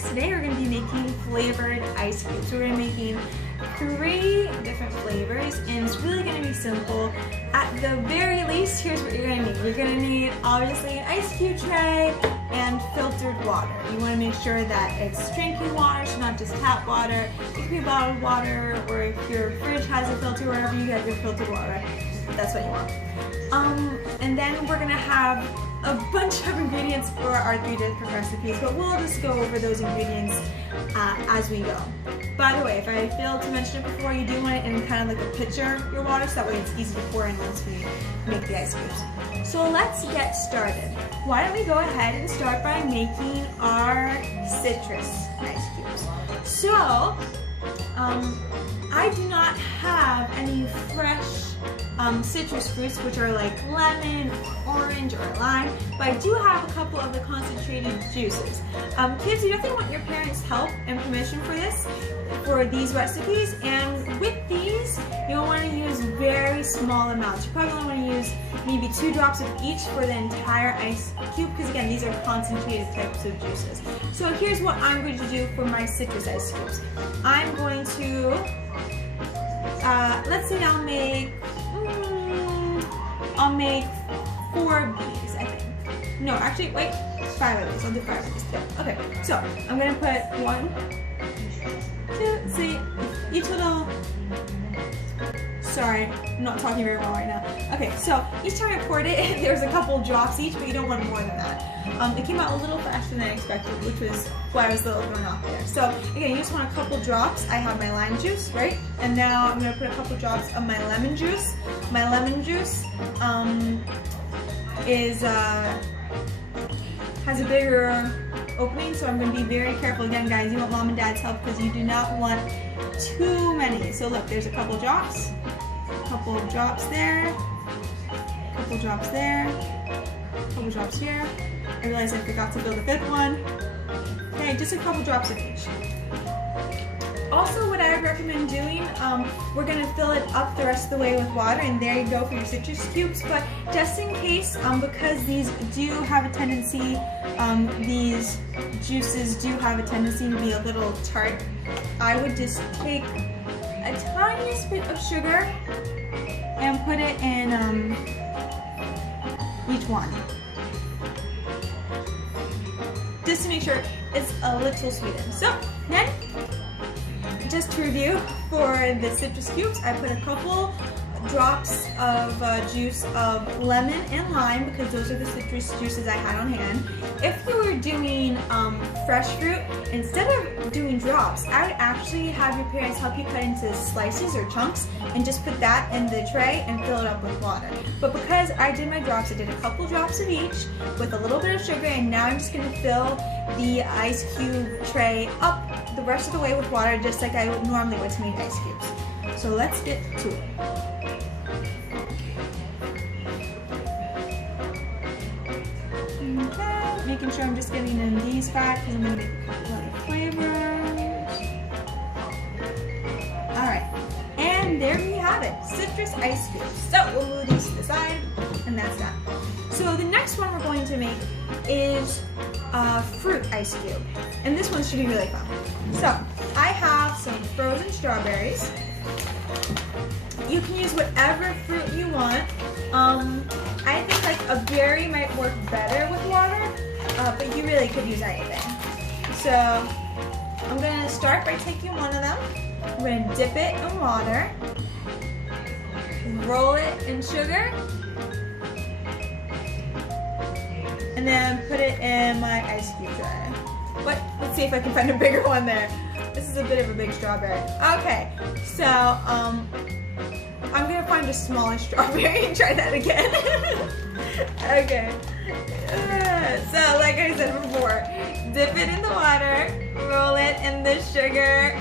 guys, today we're going to be making flavored ice cubes. We're going to be making 3 different flavors and it's really going to be simple. At the very least, here's what you're going to need. You're going to need obviously an ice cube tray and filtered water. You want to make sure that it's drinking water, so not just tap water. It could be bottled water, or if your fridge has a filter, wherever you get your filtered water, that's what you want. And then we're going to have a bunch of ingredients for our 3 different recipes, but we'll just go over those ingredients as we go. By the way, if I failed to mention it before, you do want it in kind of like a pitcher, your water, so that way it's easy to pour in once we make the ice cubes. So let's get started. Why don't we go ahead and start by making our citrus ice cubes. So, I do not have any fresh citrus fruits, which are like lemon, orange, or lime, but I do have a couple of the concentrated juices. Kids, you definitely want your parents' help and permission for these recipes, and with these, you'll want to use very small amounts. You probably want to use maybe 2 drops of each for the entire ice cube, because again, these are concentrated types of juices. So here's what I'm going to do for my citrus ice cubes. I'm going to, let's say I'll make 4 of these, I think. No, actually, wait, 5 of these. I'll do 5 of these. Yeah. Okay, so I'm going to put 1, 2, see, each little, sorry, I'm not talking very well right now. Okay, so each time I poured it, there's a couple drops each, but you don't want more than that. It came out a little faster than I expected, which was why I was a little thrown off there. So again, you just want a couple drops. I have my lime juice, right? And now I'm going to put a couple drops of my lemon juice. My lemon juice has a bigger opening, so I'm going to be very careful. Again, guys, you want mom and dad's help because you do not want too many. So look, there's a couple drops, a couple of drops there, a couple drops there, a couple drops here. I realized I forgot to build a 5th one. Okay, just a couple drops of each. Also, what I would recommend doing, we're going to fill it up the rest of the way with water, and there you go for your citrus cubes. But just in case, because these do have a tendency, these juices do have a tendency to be a little tart, I would just take a tiniest bit of sugar and put it in each one, just to make sure it's a little sweetened. So then, just to review, for the citrus cubes, I put a couple drops of juice of lemon and lime, because those are the citrus juices I had on hand. If you were doing fresh fruit, instead of doing drops, I would actually have your parents help you cut into slices or chunks and just put that in the tray and fill it up with water. But because I did my drops, I did a couple drops of each with a little bit of sugar, and now I'm just going to fill the ice cube tray up the rest of the way with water, just like I would normally would to make ice cubes. So let's get to it. Okay, making sure I'm just getting in these 5 because I'm going to make a couple other flavors. Alright, and there we have it, citrus ice cubes. So we'll move these to the side, and that's that. So the next one we're going to make is fruit ice cube, and this one should be really fun. So I have some frozen strawberries. You can use whatever fruit you want. I think like a berry might work better with water, but you really could use anything. So I'm going to start by taking one of them. I'm going to dip it in water, roll it in sugar, and then put it in my ice cube tray. But let's see if I can find a bigger one there. This is a bit of a big strawberry. Okay, so I'm gonna find a smaller strawberry and try that again. Okay, so like I said before, dip it in the water, roll it in the sugar,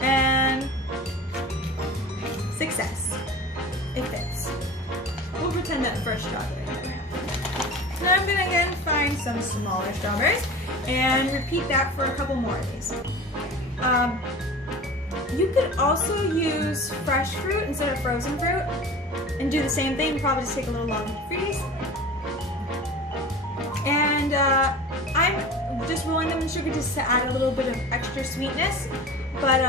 and success. It fits. We'll pretend that first strawberry never happened. Now I'm gonna again find some smaller strawberries and repeat that for a couple more of these. You could also use fresh fruit instead of frozen fruit and do the same thing, probably just take a little longer to freeze. And I'm just rolling them in sugar just to add a little bit of extra sweetness, but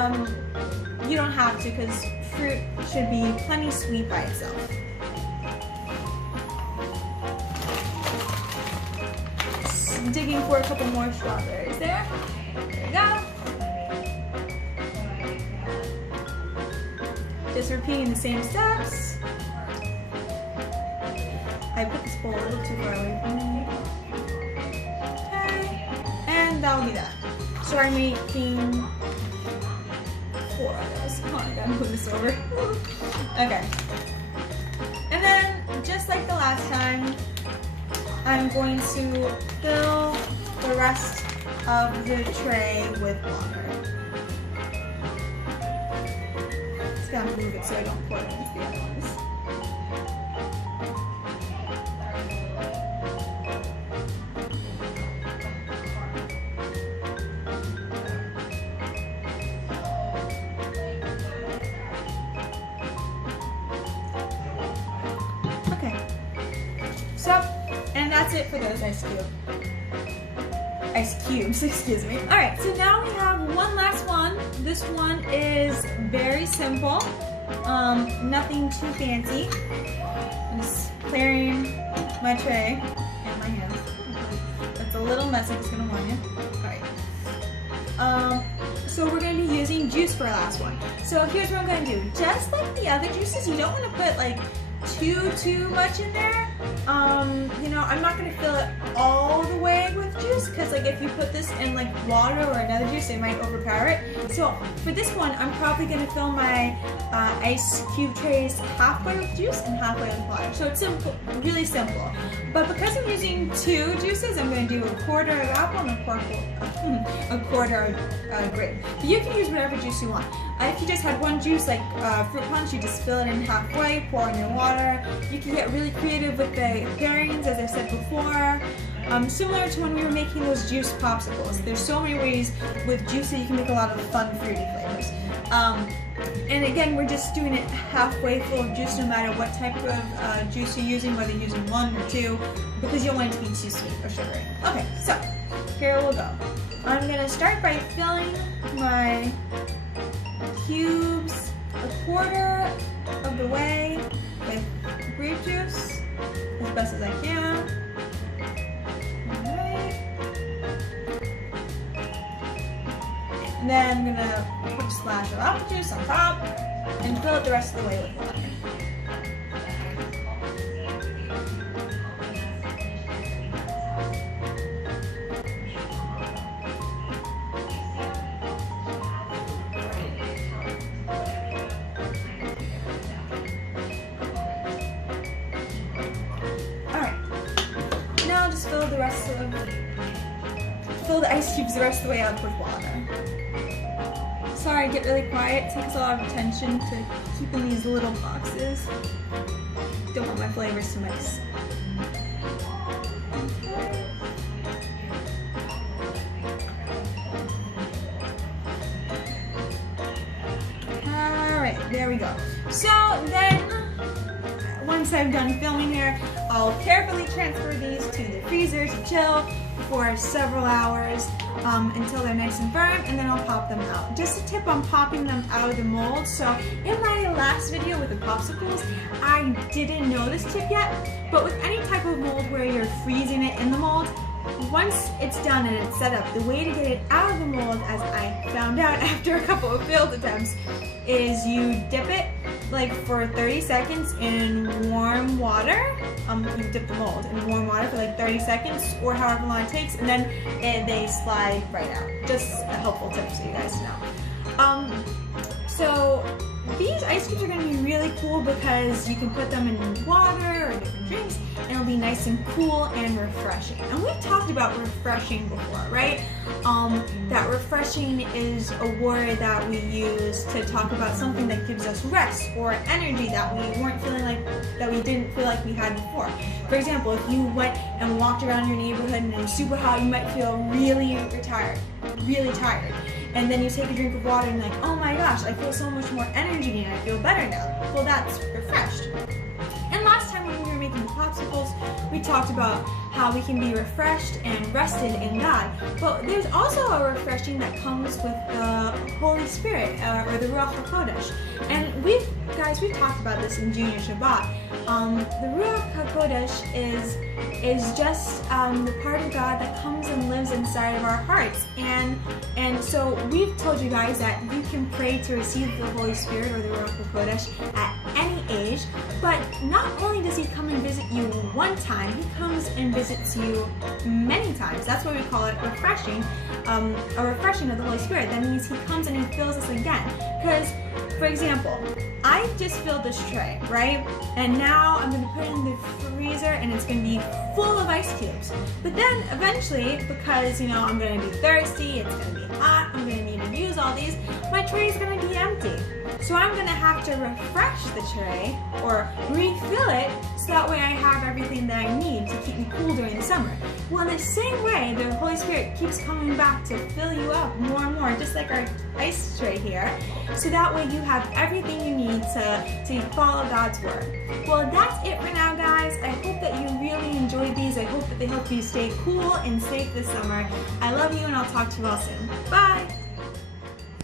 you don't have to because fruit should be plenty sweet by itself. Just digging for a couple more strawberries there. There we go. Just repeating the same steps. I put this bowl a little too far away from me. Okay, and that'll be that. So I'm making 4 of those. Oh, I gotta move this over. Okay. And then, just like the last time, I'm going to fill the rest of the tray with water. Just gotta move it so I don't pour it into the other ones. So, and that's it for those ice cubes, excuse me. All right, so now we have one last one. This one is very simple, nothing too fancy. I'm just clearing my tray and my hands. It's a little messy, just gonna warn you. All right. So we're gonna be using juice for our last one. So here's what I'm gonna do. Just like the other juices, you don't wanna put like too much in there. You know, I'm not gonna fill it all the way with juice because like if you put this in like water or another juice, it might overpower it. So for this one, I'm probably gonna fill my ice cube trays halfway with juice and halfway with water. So it's simple, really simple. But because I'm using 2 juices, I'm gonna do a quarter of apple and a quarter of grape. But you can use whatever juice you want. If you just had one juice, like fruit punch, you just fill it in halfway, pour in your water. You can get really creative with the pairings, as I said before. Similar to when we were making those juice popsicles. There's so many ways with juice that you can make a lot of fun fruity flavors. And again, we're just doing it halfway full of juice no matter what type of juice you're using, whether you're using 1 or 2, because you don't want it to be too sweet or sugary. Okay, so here we'll go. I'm gonna start by filling my cubes a quarter of the way with grape juice as best as I can. And then I'm gonna put a splash of apple juice on top and fill it the rest of the way with water. Alright. Now just fill the ice cubes the rest of the way up with water. Sorry, I get really quiet. It takes a lot of attention to keep in these little boxes. Don't want my flavors to mix. Alright, there we go. So then, once I'm done filming here, I'll carefully transfer these to the freezer to chill for several hours until they're nice and firm, and then I'll pop them out. Just a tip on popping them out of the mold. So in my last video with the popsicles, I didn't know this tip yet, but with any type of mold where you're freezing it in the mold, once it's done and it's set up, the way to get it out of the mold, as I found out after a couple of failed attempts, is you dip it like for 30 seconds in warm water. You dip the mold in warm water for like 30 seconds or however long it takes, and then they slide right out. Just a helpful tip so you guys know. So these ice cubes are going to be really cool because you can put them in water or different drinks and it'll be nice and cool and refreshing. And we've talked about refreshing before, right? That refreshing is a word that we use to talk about something that gives us rest or energy that we weren't feeling like, that we didn't feel like we had before. For example, if you went and walked around your neighborhood and it was super hot, you might feel really tired. And then you take a drink of water and you're like, oh my gosh, I feel so much more energy and I feel better now. Well, that's refreshed. And last time when we were making the popsicles, we talked about how we can be refreshed and rested in God. But there's also a refreshing that comes with the Holy Spirit, or the Ruach HaKodesh. And we've talked about this in Junior Shabbat. The Ruach HaKodesh is just the part of God that comes and lives inside of our hearts. And so we've told you guys that you can pray to receive the Holy Spirit or the Ruach HaKodesh at any age, but not only does he come and visit you one time, he comes and visits you many times. That's why we call it refreshing, a refreshing of the Holy Spirit. That means he comes and he fills us again. Because, for example, I just filled this tray, right? And now I'm going to put it in the freezer and it's going to be full of ice cubes. But then eventually, because, I'm going to be thirsty, it's going to be hot, I'm going to need to use all these, my tray is going to be empty. So I'm going to have to refresh the tray or refill it so that way I have everything that I need to keep me cool during the summer. Well, in the same way, the Holy Spirit keeps coming back to fill you up more and more, just like our ice tray here, so that way you have everything you need to follow God's word. Well, that's it for now, guys. I hope that you really enjoyed these. I hope that they help you stay cool and safe this summer. I love you, and I'll talk to you all soon. Bye!